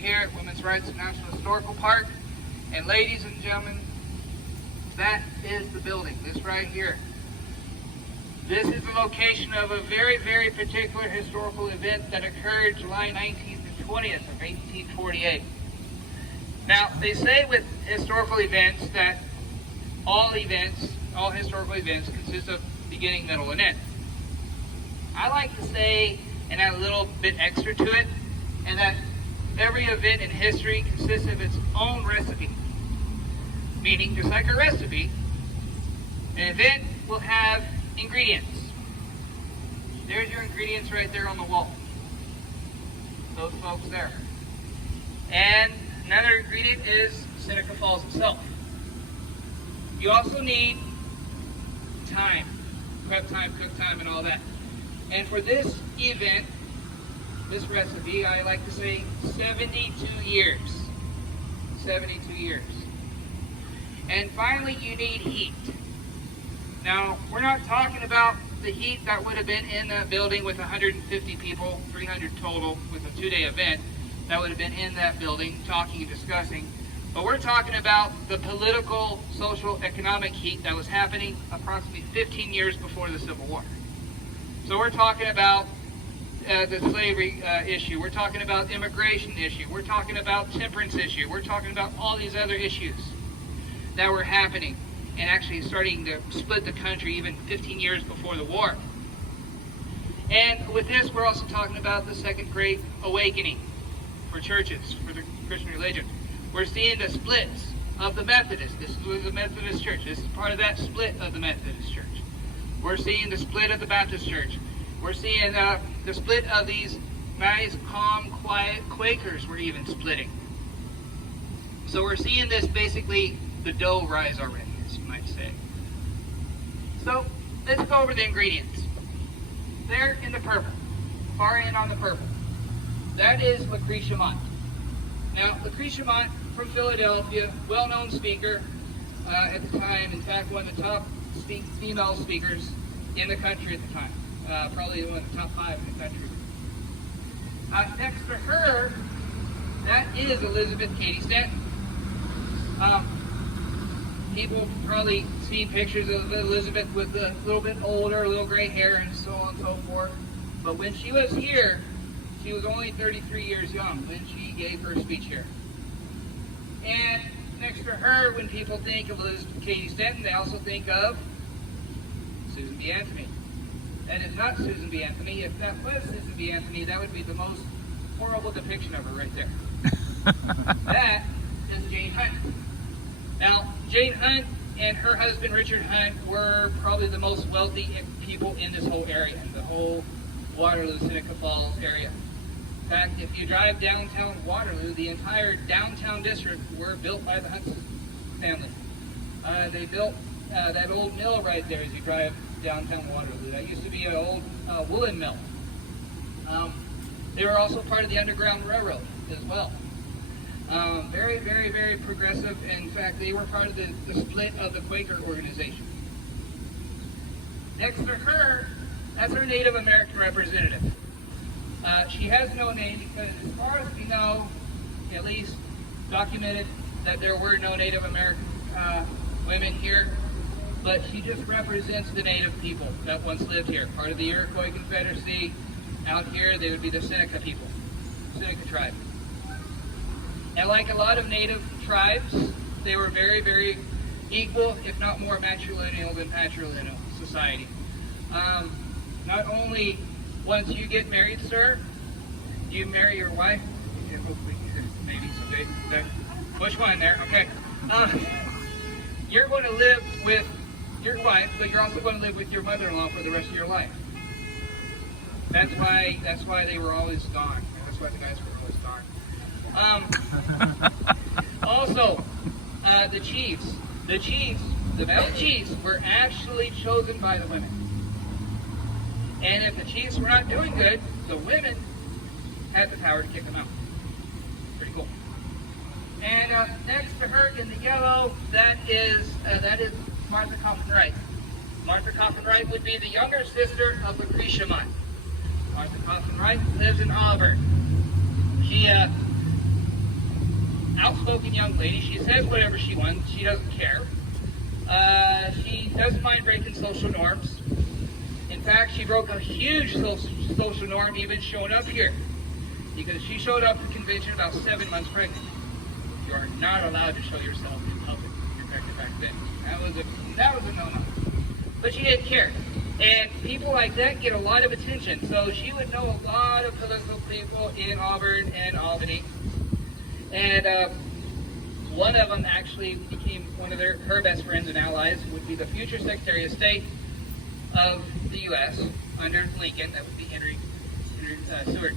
Here at Women's Rights National Historical Park. And ladies and gentlemen, that is the building, this right here. This is the location of a very, very particular historical event that occurred July 19th and 20th of 1848. Now, they say with historical events that all historical events consist of beginning, middle, and end. I like to say, and add a little bit extra to it, and that every event in history consists of its own recipe. Meaning, just like a recipe, an event will have ingredients. There's your ingredients right there on the wall. Those folks there. And another ingredient is Seneca Falls itself. You also need time, prep time, cook time, and all that. And for this event, this recipe, I like to say 72 years. 72 years. And finally, you need heat. Now, we're not talking about the heat that would have been in the building with 150 people, 300 total, with a 2-day event that would have been in that building talking and discussing. But we're talking about the political, social, economic heat that was happening approximately 15 years before the Civil War. So we're talking about the slavery issue. We're talking about immigration issue. We're talking about temperance issue. We're talking about all these other issues that were happening and actually starting to split the country even 15 years before the war. And with this, we're also talking about the Second Great Awakening for churches, for the Christian religion. We're seeing the splits of the Methodists. This is the Methodist Church. This is part of that split of the Methodist Church. We're seeing the split of the Baptist Church. We're seeing the split of these nice, calm, quiet Quakers were even splitting. So we're seeing this basically, the dough rise already, as you might say. So let's go over the ingredients. There in the purple, far end on the purple, that is Lucretia Mott. Now, Lucretia Mott from Philadelphia, well-known speaker at the time. In fact, one of the top female speakers in the country at the time. Probably one of the top 5 in the country. Next to her, that is Elizabeth Cady Stanton. People probably seen pictures of Elizabeth with a little bit older, a little gray hair, and so on and so forth. But when she was here, she was only 33 years young when she gave her speech here. And next to her, when people think of Elizabeth Cady Stanton, they also think of Susan B. Anthony. That is not Susan B. Anthony. If that was Susan B. Anthony, that would be the most horrible depiction of her right there. That is Jane Hunt. Now, Jane Hunt and her husband, Richard Hunt, were probably the most wealthy people in this whole area, the whole Waterloo, Seneca Falls area. In fact, if you drive downtown Waterloo, the entire downtown district were built by the Hunt family. They built that old mill right there as you drive downtown Waterloo. That used to be an old woolen mill. They were also part of the Underground Railroad as well. Very, very, very progressive. In fact, they were part of the split of the Quaker organization. Next to her, that's her Native American representative. She has no name because as far as we know, at least documented, that there were no Native American women here, but she just represents the Native people that once lived here. Part of the Iroquois Confederacy. Out here, they would be the Seneca people, Seneca tribe. And like a lot of Native tribes, they were very, very equal, if not more matrilineal than patrilineal society. Not only once you get married, sir, you marry your wife. Yeah, hopefully, maybe someday. Push one there, okay. You're going to live with your wife, but you're also going to live with your mother-in-law for the rest of your life. That's why they were always gone. That's why the guys were always gone. Also, the chiefs, the male chiefs were actually chosen by the women. And if the chiefs were not doing good, the women had the power to kick them out. Pretty cool. And next to her in the yellow, that is Martha Coffin Wright. Martha Coffin Wright would be the younger sister of Lucretia Mott. Martha Coffin Wright lives in Auburn. She outspoken young lady. She says whatever she wants. She doesn't care. She doesn't mind breaking social norms. In fact, she broke a huge social norm even showing up here, because she showed up at the convention about 7 months pregnant. You are not allowed to show yourself in public. You're pregnant back then. That was a no-no. But she didn't care. And people like that get a lot of attention. So she would know a lot of political people in Auburn and Albany. And one of them actually became one of her best friends and allies, would be the future Secretary of State of the U.S. under Lincoln. That would be Henry Seward.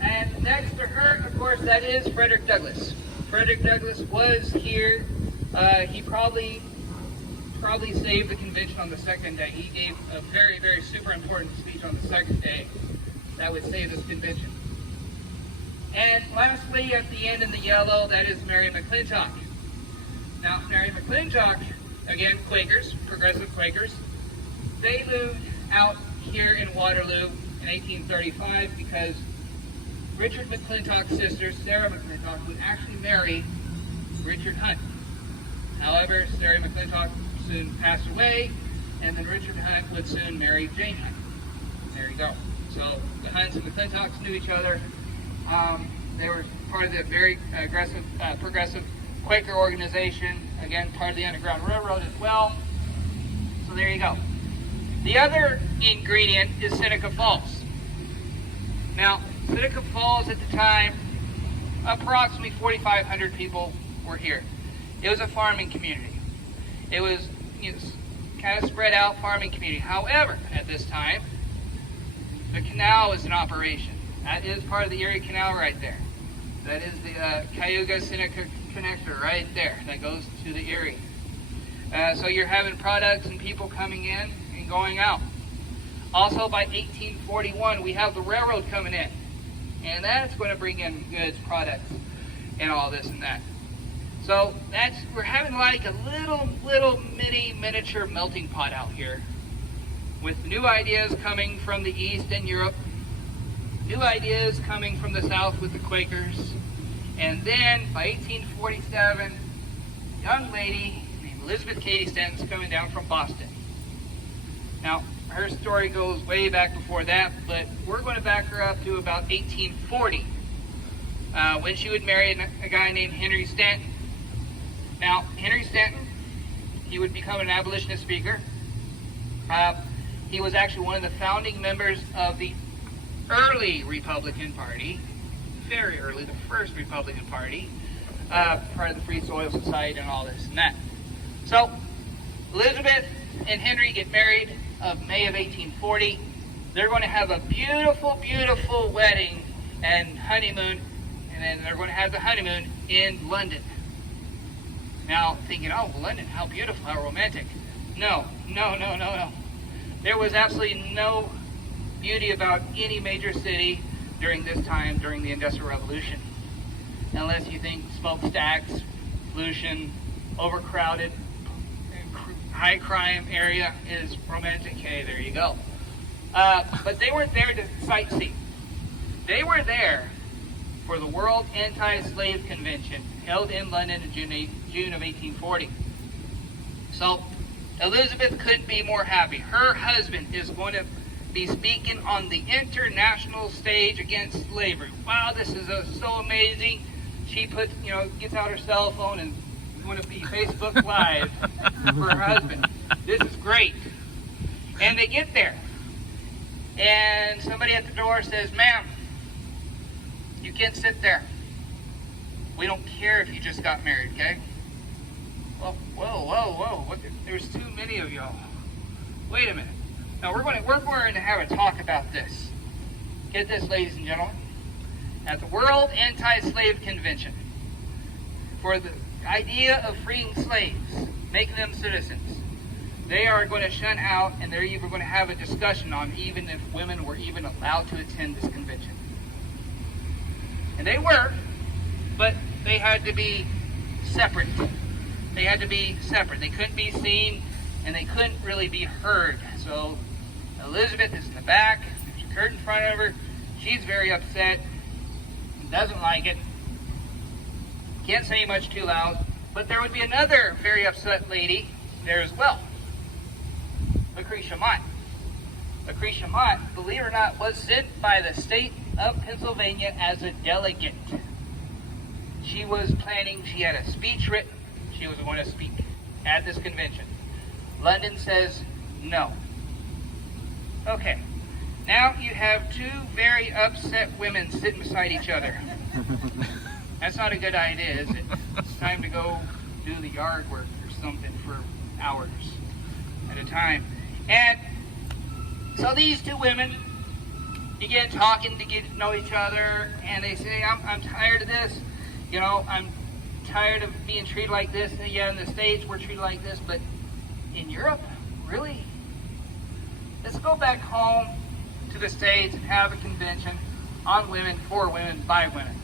And next to her, of course, that is Frederick Douglass. Frederick Douglass was here. He probably saved the convention on the second day. He gave a very, very super important speech on the second day that would save this convention. And lastly, at the end in the yellow, that is Mary McClintock. Now, Mary McClintock, again, Quakers, progressive Quakers, they moved out here in Waterloo in 1835 because Richard McClintock's sister, Sarah McClintock, would actually marry Richard Hunt. However, Sarah McClintock soon passed away, and then Richard Hunt would soon marry Jane Hunt. There you go. So the Hunts and McClintocks knew each other. They were part of the very aggressive, progressive Quaker organization. Again, part of the Underground Railroad as well. So there you go. The other ingredient is Seneca Falls. Now, Seneca Falls at the time, approximately 4,500 people were here. It was a farming community. It was kind of spread out farming community. However, at this time, the canal was in operation. That is part of the Erie Canal right there. That is the Cayuga-Seneca connector right there that goes to the Erie. So you're having products and people coming in and going out. Also, by 1841, we have the railroad coming in. And that's going to bring in goods, products, and all this and that. So we're having like a little miniature melting pot out here, with new ideas coming from the East and Europe, new ideas coming from the South with the Quakers, and then by 1847, a young lady named Elizabeth Cady Stanton's coming down from Boston. Now, her story goes way back before that, but we're going to back her up to about 1840, when she would marry a guy named Henry Stanton. Now, Henry Stanton, he would become an abolitionist speaker. He was actually one of the founding members of the early Republican Party, very early, the first Republican Party, part of the Free Soil Society and all this and that. So, Elizabeth and Henry get married of May of 1840. They're going to have a beautiful, beautiful wedding and honeymoon, and then they're going to have the honeymoon in London. Now, thinking, oh, London, how beautiful, how romantic. No. There was absolutely no beauty about any major city during this time, during the Industrial Revolution. Unless you think smokestacks, pollution, overcrowded, high crime area is romantic. Hey, there you go. But they weren't there to sightsee. They were there for the World Anti-Slave Convention held in London in June of 1840. So Elizabeth couldn't be more happy. Her husband is going to be speaking on the international stage against slavery. Wow, this is so amazing. She gets out her cell phone and is going to be Facebook Live for her husband. This is great. And they get there, and somebody at the door says, "Ma'am, you can't sit there. We don't care if you just got married, okay?" Well, whoa. There's too many of y'all. Wait a minute. Now we're going to have a talk about this. Get this, ladies and gentlemen. At the World Anti-Slave Convention, for the idea of freeing slaves, making them citizens, they are going to shun out, and they're even going to have a discussion on even if women were even allowed to attend this convention. And they were, but they had to be separate. They had to be separate. They couldn't be seen, and they couldn't really be heard. So Elizabeth is in the back. There's a curtain in front of her. She's very upset. Doesn't like it. Can't say much too loud. But there would be another very upset lady there as well. Lucretia Mott. Lucretia Mott, believe it or not, was sent by the state of Pennsylvania as a delegate. She was planning, she had a speech written, she was going to speak at this convention. London says no. Okay, now you have two very upset women sitting beside each other. That's not a good idea, is it? It's time to go do the yard work or something for hours at a time. And so these two women begin talking to get to know each other, and they say, I'm tired of this. You know, I'm tired of being treated like this. And yeah, in the States, we're treated like this, but in Europe, really? Let's go back home to the States and have a convention on women, for women, by women.